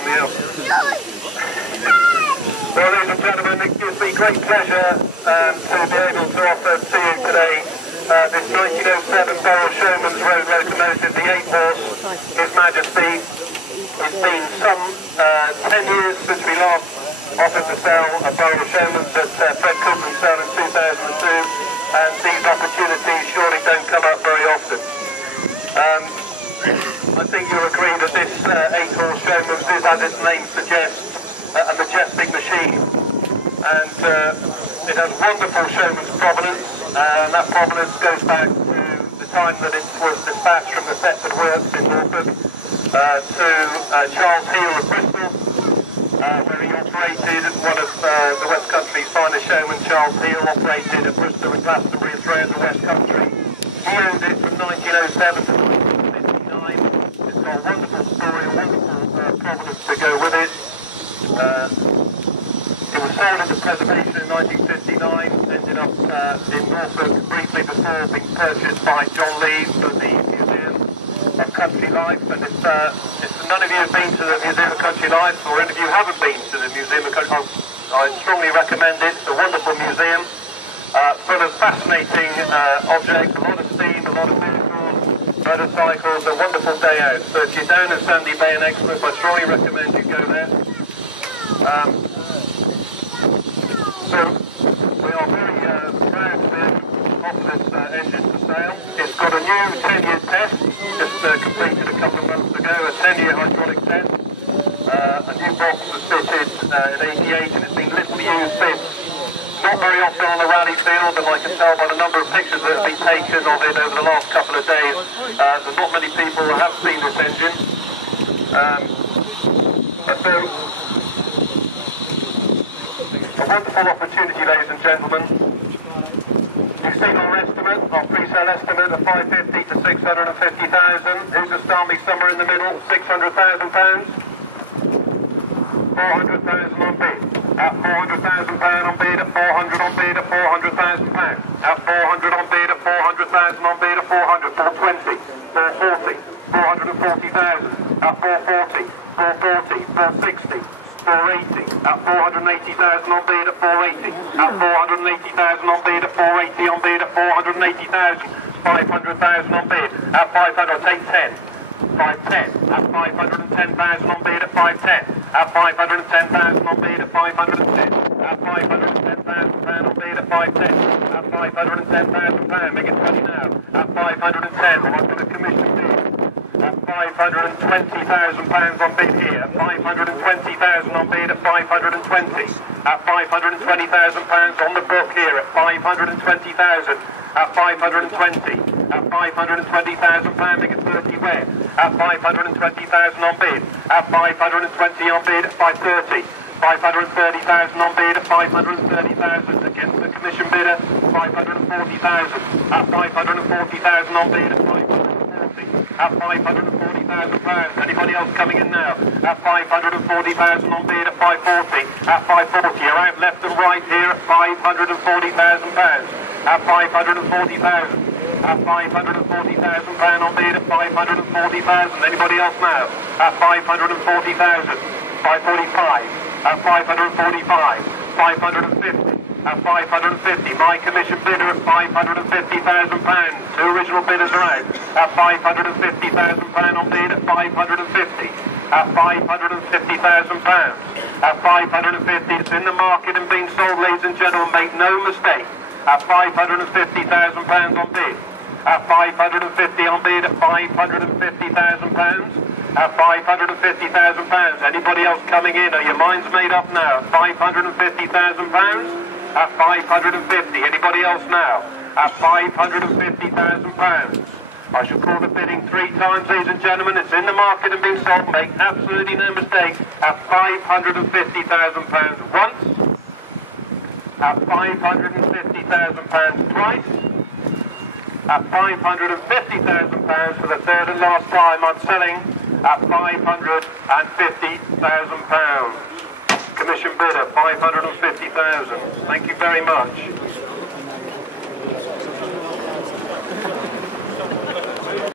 on the hill. Well, ladies and gentlemen, it gives me great pleasure to be able to offer to you today this 1907 Burrell Showman's Road locomotive, the 8-horse, His Majesty. It's been some 10 years since we last offered to sell a Burrell Showman's at Fred Cookman's sale in 2002, and these opportunities surely don't come up very often. I think you'll agree that this 8-horse Showman's is, as its name suggests, a majestic machine, and it has wonderful showman's provenance, and that provenance goes back to the time that it was dispatched from the Thetford Works in Norfolk to Charles Heel of Bristol, where he operated one of the West Country's finest showmen. Charles Heel operated at Bristol and Glastonbury and throughout the West Country. He owned it from 1907 to 1959. It's got a wonderful story, a wonderful provenance to go with it. It was sold into preservation in 1959, ended up in Norfolk briefly before being purchased by John Lee for the Museum of Country Life. And if none of you have been to the Museum of Country Life, or any of you haven't been to the Museum of Country Life, I strongly recommend it. It's a wonderful museum, full of fascinating objects, a lot of steam, a lot of vehicles, motorcycles, a wonderful day out. So if you're down in Sandy Bay and Exmouth, I strongly recommend you go there. So we are very proud to offer this engine for sale. It's got a new 10-year test, just completed a couple of months ago, a 10-year hydraulic test. A new box was fitted in '88 and it's been little used since. Not very often on the rally field, and I can tell by the number of pictures that have been taken of it over the last couple of days, there's not many people who have seen this engine. So, a wonderful opportunity, ladies and gentlemen. You've seen our estimate, our pre-sale estimate of 550 to 650,000. Who's to start me somewhere in the middle? £600,000. 400,000 on bid. At £400,000 on bid, at 400 on bid, at £400,000. At 400 on bid, at 400,000 on bid, at 400, 420, 440, 440,000. At 440, 440, 460. 480, at 480,000 on bid, at 480, at 480,000 on bid, at 480 on bid, at 480,000, 500,000 on bid, at 500, I'll take 10, 510, at 510,000 on bid, at 510, at 510,000 on bid, at 510, at 510,000 on bid, at 510, at 510,000 pound, make it 20 now, at 510, well I've got a commission bid. At £520,000 on bid here, at 520,000 on bid, at 520, at £520,000 on the book here, at 520,000, at 520, at £520,000, make it 30 where, at 520,000 on bid, at 520 on bid, at 530, 530,000 on bid, at 530,000 against the commission bidder, 540,000, at 540,000 on bid, at 540. At £540,000. Anybody else coming in now? At 540,000 on bid, at 540. At 540, you're out left and right here at £540,000. At 540,000. At £540,000 on bid, at 540,000. Anybody else now? At 540,000. 545. At 545. 550. At 550, my commission bidder at £550,000. Two original bidders are out. At £550,000 on bid, at 550. At £550,000. At 550, it's in the market and being sold, ladies and gentlemen, make no mistake. At £550,000 on bid. At 550 on bid, at £550,000. At £550,000. Anybody else coming in? Are your minds made up now? At £550,000. At 550. Anybody else now? At £550,000. I shall call the bidding 3 times, ladies and gentlemen. It's in the market and being sold. Make absolutely no mistake. At £550,000 once. At £550,000 twice. At £550,000 for the third and last time. I'm selling at £550,000. Commission bidder, 550,000. Thank you very much.